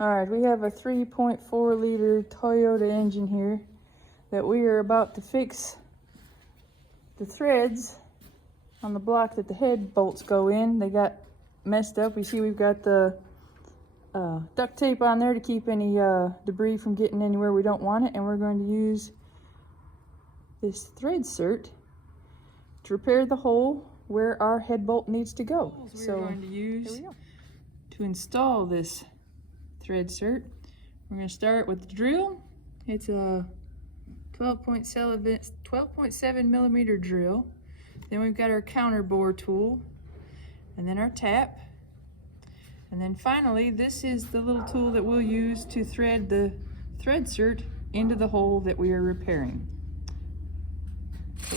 Alright, we have a 3.4 liter Toyota engine here that we are about to fix the threads on the block that the head bolts go in. They got messed up. We see we've got the duct tape on there to keep any debris from getting anywhere we don't want it, and we're going to use this thread cert to repair the hole where our head bolt needs to go. So we're going to use to install this thread cert. We're going to start with the drill. It's a 12.7 millimeter drill. Then we've got our counter bore tool, and then our tap, and then finally this is the little tool that we'll use to thread the thread cert into the hole that we are repairing. So